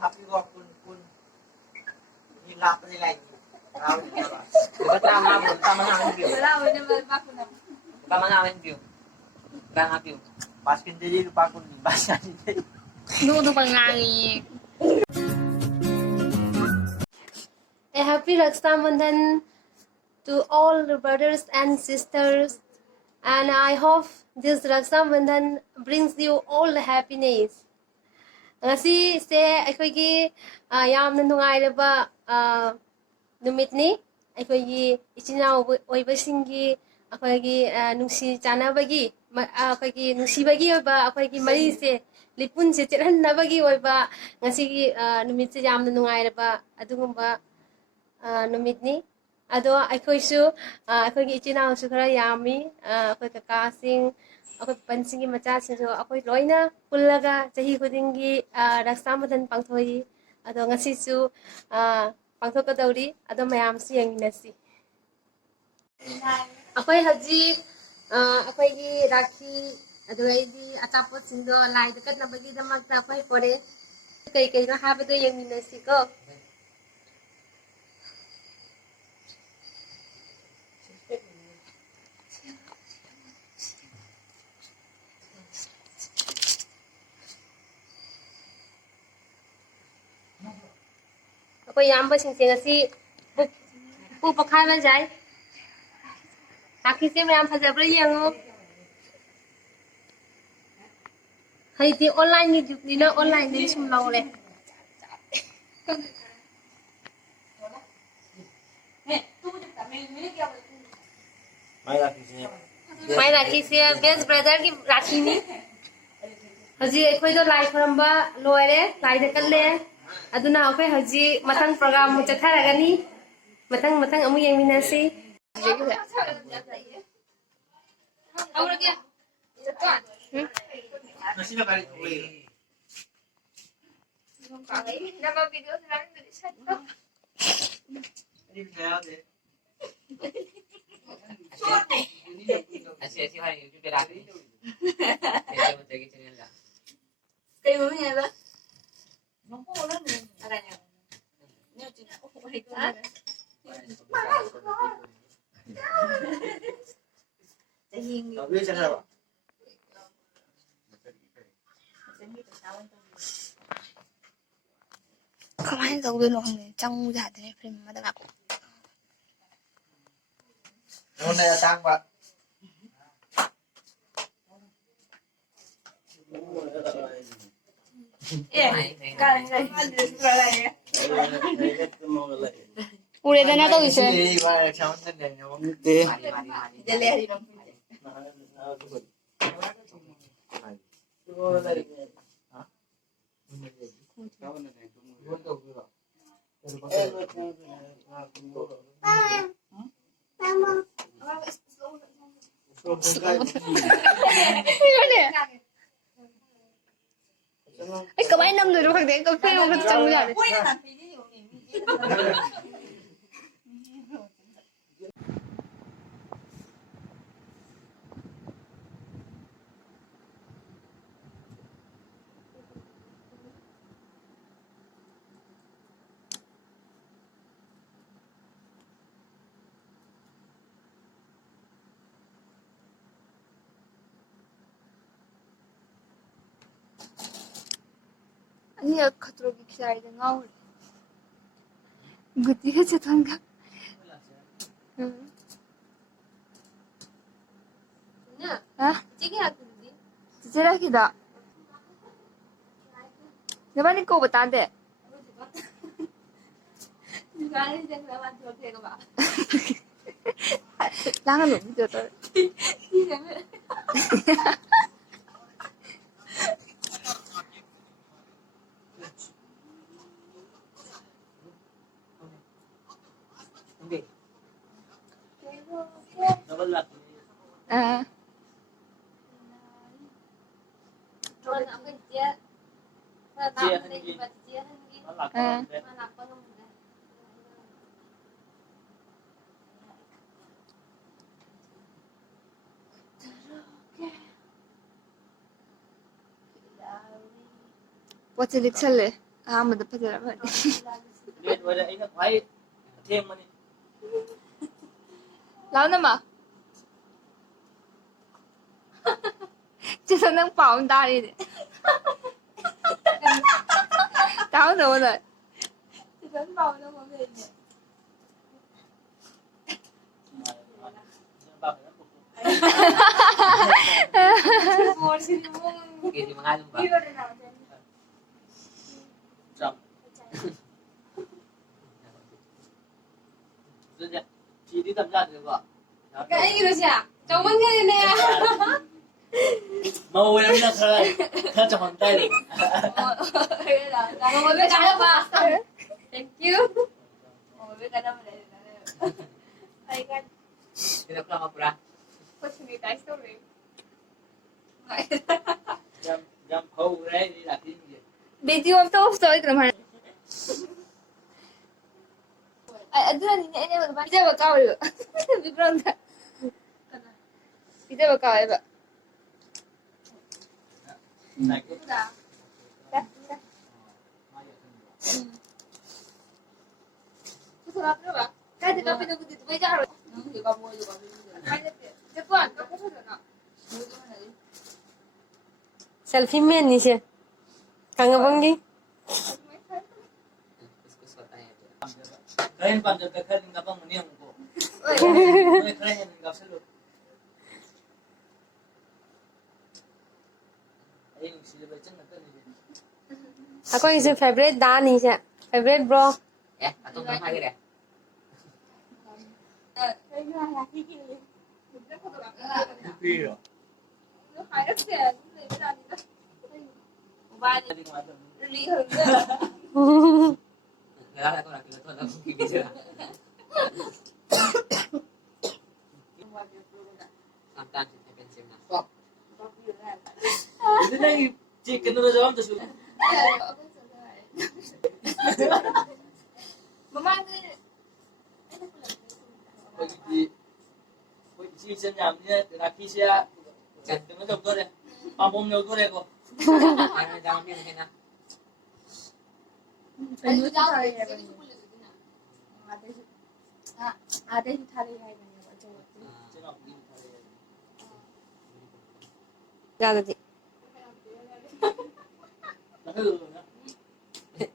happy ko kun hilap nila tama na ang view. Tama na ang view. Tama view. Baskin jadi lupa kun bahasa ini. Nuno pangangi. A happy Raksha Bandhan to all the brothers and sisters, and I hope this Raksha Bandhan brings you all the happiness. Ngasi se aikogi yamna nungairaba numitni aikogi ichina oibasingi akogi nungsi chanabagi akogi nungsibagi oiba akogi mari se lipun se chethanabagi oiba ngasi numitse yamna nungairaba adugumba numitni ado aikoisu akogi ichina su khara yami akoi kakasing aku pansing macha sing aku loina pullaga chahi khudingi Raksha Bandhan pangthoi ado ngasi su pangthoka dauri ado mayam su yanginasi akoi haji akoi gi rakhi ado aidi atapot sindo lai dekat nabagi damak ta akoi pore kai kai na habado yanginasi ko aku yamba sing ngasi bu pakai ba jai akhi se mayam phajabra yango haiti online ni juk ni na online ni sum laure mai rakhi se best brother ki rakhi ni haji ekhoi do lai khoramba loire lai de kalle aduna akai haji matang program mu chatharagani matang amu yengminasi aurage chatwan nasina kali uli Nama video sekarang dari satu. ini saya deh ऐसे हमारे YouTube पे डाल दी ऐसे मत देखिए channel का Kayak mana ya, Bang? Mampu orang ni. Adanya. Ni tu. Oh, my Hah? God. tapi channel apa Kemarin tau gue nong nih, cang udah ada nih film ada aku. mau datang pak Kan ada suara ya. Udah ada nado bisa. ini pak channel dan ngomong mari mari Jadi hari dong. Gimana ya? Kemarin 6 dulu kan dia ke film ke cang udah. Woi, tapi ini 아니야, 가도록이 기다리던 아우리. 이거 네가 제던가? 응. nya 아? chiki hakindi 지지라기다. 내가 거 보다 안 돼. juga ini jangan lewat dua tiga pak. 나는 너무 좋다. Hindi. Double lock. 아. Tuan aku dia. Tahu ni juga 응. What's the color? 아무도 받으라 말이. Biết rồi đấy, nó phải thêm mà đi. 나오나마. 진짜 능 바운 다리. 나오나 오늘. Vẫn bầu đâu mà về nhỉ? Buồn xin buông. Kì thì mà ngay luôn bà. Đi vào đây nào xem. Chậm. Rất nhẹ. Chị đi tầm ra được vợ. Cái anh kìa chả? Cháu vẫn nghe nè. Màu em là thôi. Theo trong bàn tay liền. Là ngồi với cái đâu mà. Thank you. Ngồi với cái đâu mà để. Đây cái Pinagplama ko ra. opportunity story. Jam khâu đấy đi là cái gì? 비디오 또 없어 그럼 할. 아들은 얘네 봐. 비디오 까워요. 미끄런다. 비디오 까워요 봐. Này cũng Dạ. Cứ thua nữa bà. Cái thì nó phải được thì bây giờ rồi. Thì có mua rồi có mua. Cái này cái quan nó cũng phải được nào. Mua cái này. Selfie man ni siya. Kangabang ni. kalian panjat ke kalian ngapa meniang ko? Kalian yang ngap selu. Ayun sila ba chen na kan ni? Ako yung favorite da ni siya. Favorite bro. Atong nama dia. Cái thứ hai là cái gì? Mình rất không được làm. Pi rồi. Nó phải rất kìa, cái gì làm gì ba Tadi kemarin. ly hơn nữa. Nggak ada orang kita tuh ada mungkin bisa. Sometimes it happens in a shop. Itu lagi chicken udah jawab tuh. Mama cái Pagi siang jamnya laki saya jangan tuh dokter ya. Pamom dokter ya kok. Jangan pilih kena. anh cứ cháu thì à đây thì thay đây hay là vợ chồng Gada di.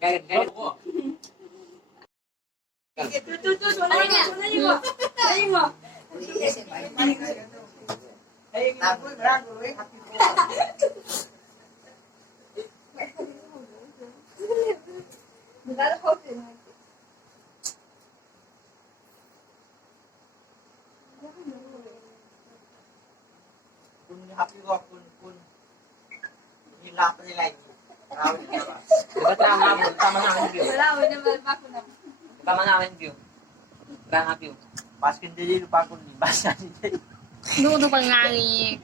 Cái kok. tôi xuống đây nha xuống đây đi mà đây mà người ta đã không tiền Kun happy ko kun hilap nila Rawin na ba? Diba tama namin view. wala wala naman ba ko na Tama namin view. Tama view. Baskin din pa kun basa ni. 누구도 방랑이.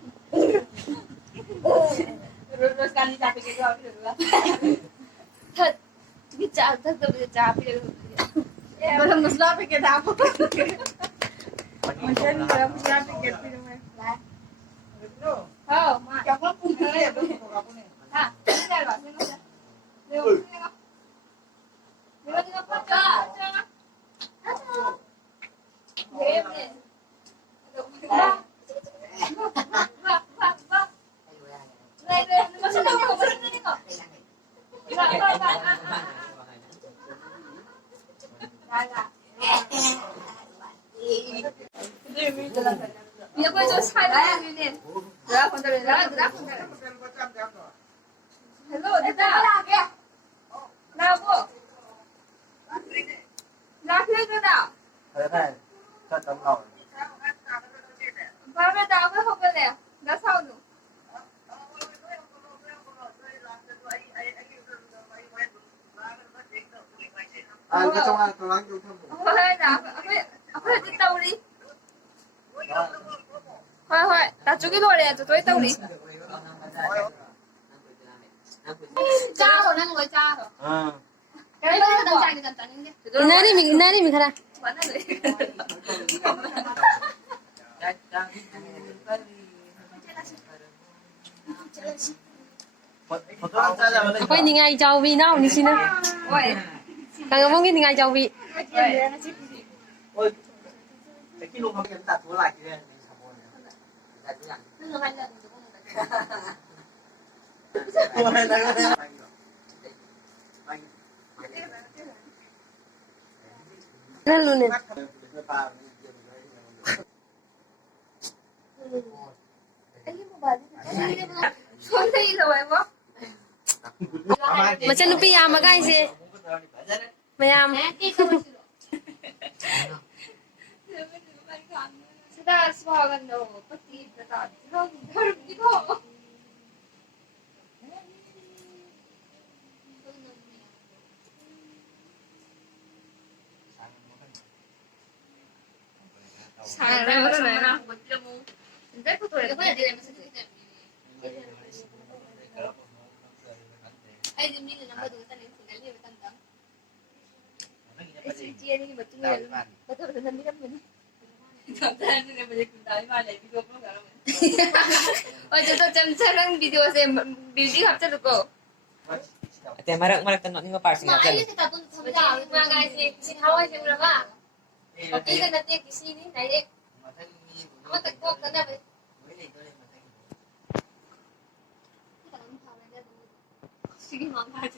rồi can đi cái đó được là thật cái chả thật sự là chả bây giờ. rồi thằng nó phải cái đào Mình trên người ông ra cái cái gì mà không mà chọc nó cũng thế ha cái này là cái nó đều nếu như nó cho thế này đây đây nó sẽ đâu có cái này không Dia quay cho sai đấy như này. Ra con đây ra con đây. Hello, đi ra. Nào cô. Ra phía cái nào. Thế này, cho tấm lòng. Ba bên nào cái không cái này. Ra sau nữa. À, cái trong ăn lắng chung thơm. Thôi nào, phải đi tàu đi. Thôi, 나쪽에 노래 저 tàu đi. Cha rồi nè người cha rồi. À. cái đó nó đang chạy những cái Nani mình khara. vẫn là đấy foto lang sa Ako'y hindi nga i-jawbi na. Ni sina. ôi Kaya mong hindi nga i-jawbi. ôi cái kilo không kiểm đặt của lại kia thì sao mua nhỉ? Đặt cái dạng. Ôi, đây đây. Ano nun? không thấy rồi em không Macam lupi ya guys eh. Mayam. Sudah suagan do pasti betul không không không Saya betul lah. Entah aku tuh ada apa dia masih tu. Ai demi ni nama tu kan ni tinggal dia betul tak? Dia ni betul ni betul betul ni kan ni. Jangan ni boleh kita ni malah video pun kalau. Oh jadi jam video saya beauty hafta luko. Ate, marag tanong nga parsing Ma, natin. ayun kita pun sabi mga guys eh. Sinhawa siya muna ba? Okay ka natin kisi ni direct. Ako tagpok ka na ba? Sige mga guys.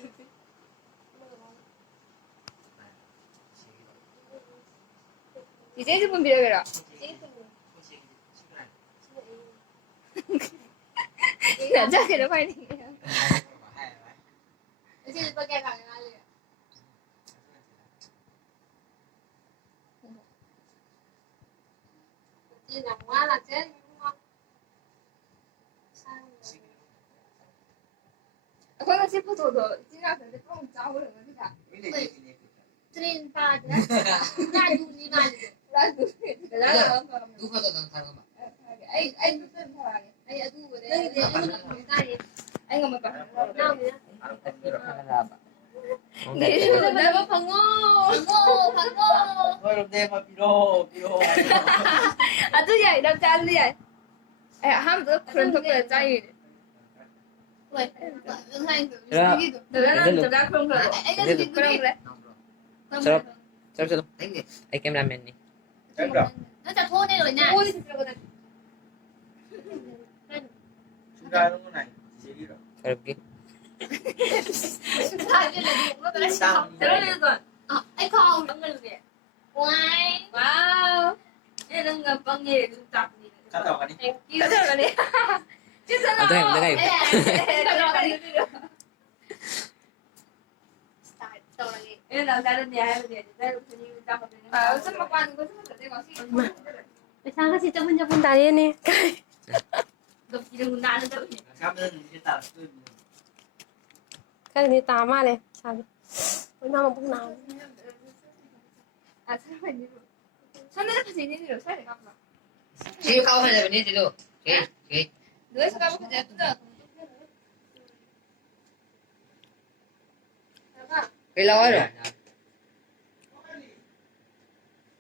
이제 좀 빌어라. 여자들은 파이팅. Kasi pag kaya kaya nga liya. Yun ang mga lang dyan. Ako na si Puto do, sinasabi ko kung tao lang nila. Train pa dyan. Nadu ni Nadu. Lalo, lalo lang. Duka to ng tarong ba? Ay, gusto mo lang. Ay, adu. Ay, ano na kami tayo. Ay, nga mapa. Dalawa pango. Pango. Ôi, lúc đêm mà piro. 아, 두야, 남자 알리야. 에, 한도 그런 것들 짜이. Uy, yung Kaya- 너는 남자 그런 거. Ay, Hindi. 그런 그래. Sarap. Sarap. Ay, kem ramen ni. Nó chặt thô đây rồi nha. ôi, 들어가다. Sudah nung này. Chỉ đi rồi. Sarap ki. Ay, yun lang. Nó talaga siya. 들어가다. Ay, call. Ang galing. Why? 와우. 얘는 가 빵에 눈 딱. Cắt đầu vào đi. Thank you. 들어가네. 진짜로. Ate, kayo. 들어가네. Start. Ito lagi. 얘는 남자는 내 하는 게 내가 무슨 이유 딱 하면. 아, 무슨 막 하는 거 생각도 내가 시. Saan kasi jabon-jabon tayo ni? 너 이런 거 나는 거. Cắt lên cái tao cứ Kaya ni tama le. Sabi. Huwag na mabuk na. 아, 사람이 이거. 손에서 같이 있는 일을 살이 갚아. Sige, kao ka na ni dito. Okay. 너에서 까먹고 내가 뜯어. Kailan ka na?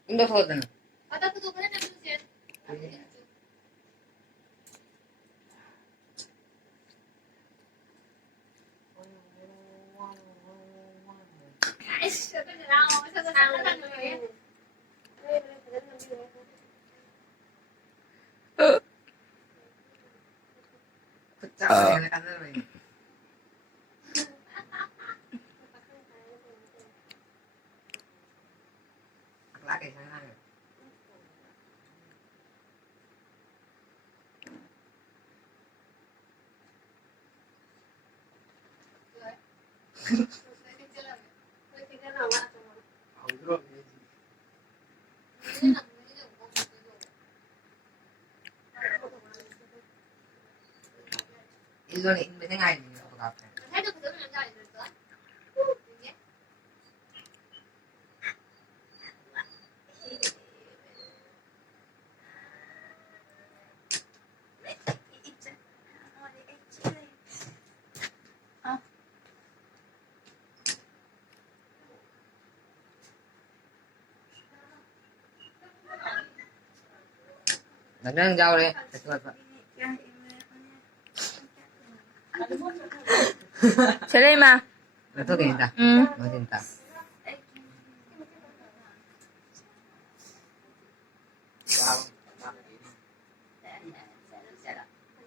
Ang ba na? Ata tutup na na siya. Ay, sabi na lang ako. Sasasabi na lang yan. Laki sa nga. Ilan ini ngay ni kapag Thấy được cái thứ này rồi nữa. Nang jauh deh. Sila ma. Ito kinta. Matinta.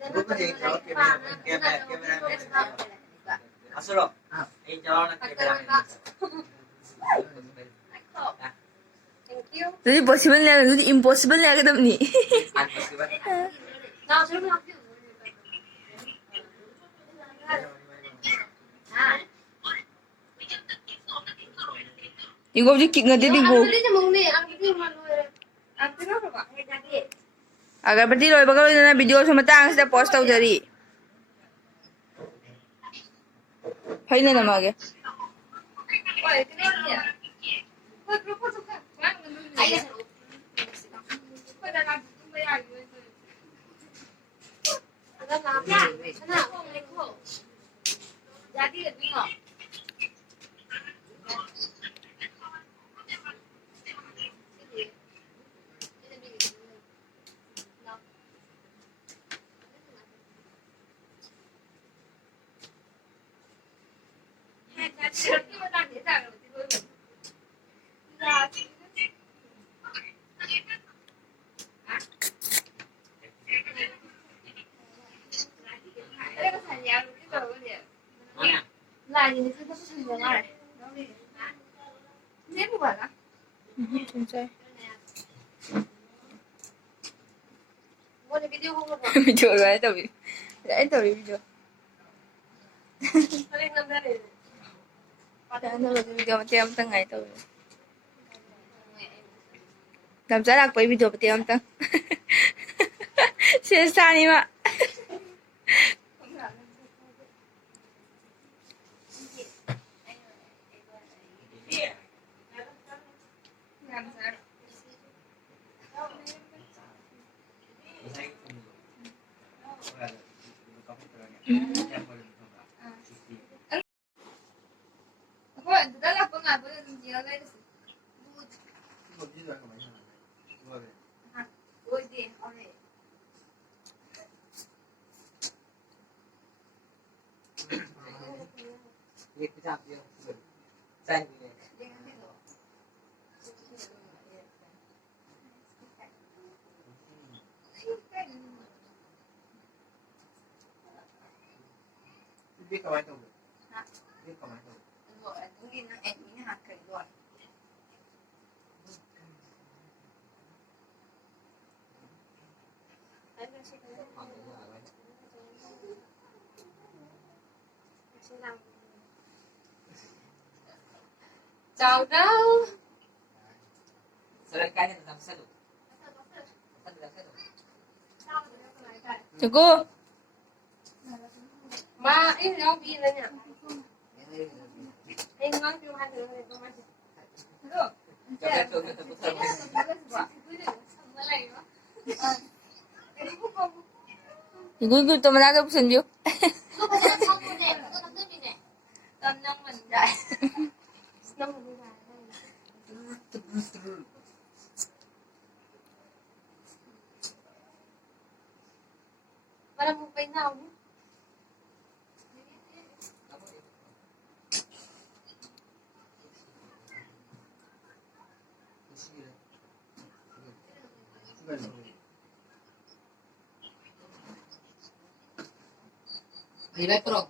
Lupa deh kalau kamera. Asuro. Jauh nak kamera. Thank you. Jadi possible na, jadi impossible na kadam ni. Now, sir, mo ako. Igo je kik ngade di go. Ang pwede mong ni, ang pwede mong ang pwede mo ba? Ay, dati. Agar berarti loy bakal na video sa matang sa post tau jadi. Hay na namage. Oy, tinawag niya. Pag grupo sa ka. Ay, pwede na tumbayag. Ano na? Ano? Ano? Jadi, bingo. Là nhìn thấy nó thành rồi này. Nếp một quả Sensei. Mua cái video không được. Video rồi tao bị. Đấy tao bị video. Nó lên năm ra để. Đó nó là video mà tiêm tăng ngày tao. Làm sao lạc với video mà tiêm tăng. Xin xa đi mà. Ako, dala ko nga, pero hindi na guys. Uy, di, okay. Biết comment không? Biết comment không? Rồi, cũng ghi nó em nghĩ hạt kể rồi. Chào đâu. Selain kalian tentang selu. Cukup. Mà ít nó ghi lên nhỉ. Em ngon chưa hai thứ này không ăn. Được. Igo to malaga po sa inyo. Tâm nông mình vậy. Nông mình vậy. Mà làm một cái nào nhé. Nilai pro.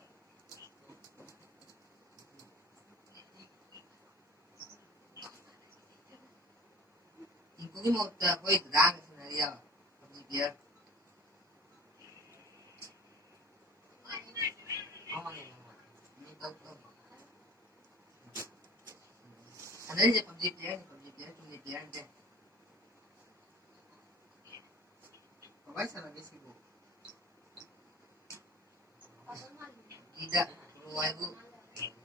Ini mau tak kau itu dah sebenarnya. Biar. Ini tahu tahu. Ada je PUBG player deh. Pokoknya sana di sini. Tidak perlu ibu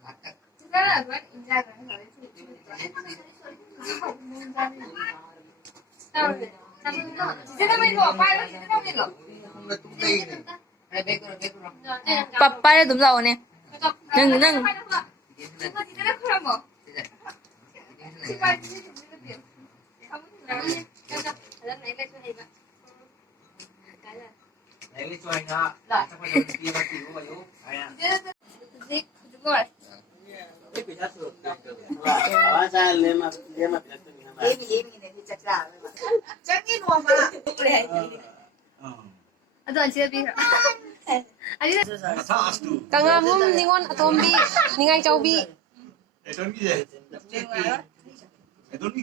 katak. Sekarang kan injak kan harus Papaya dum lao nè. Nâng nâng. 내일 좋아이나 잠깐 좀 뒤에만 뒤로 와요. 아야. 그거 알았어. cái bị hết rồi ở ra lên mà biết từng ngày mà 예민이네 진짜 그래. 짱이 누워봐. 그래. 너 집에 비서. 아니 Kangamum ningon atombi ningai chaubi.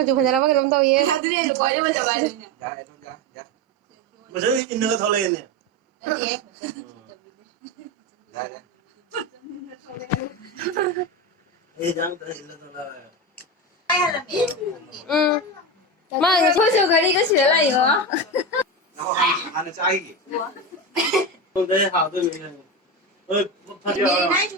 Ju khajara ba kelam tau ye. 다들이 이거 거리만 잡아야 되냐. mà sao in nữa thôi lên nè 이 장도 일러서 ai là mẹ. Ma 벌써 거리가 싫어 이거. không thấy hào tôi mình ơi phát Mẹ nãy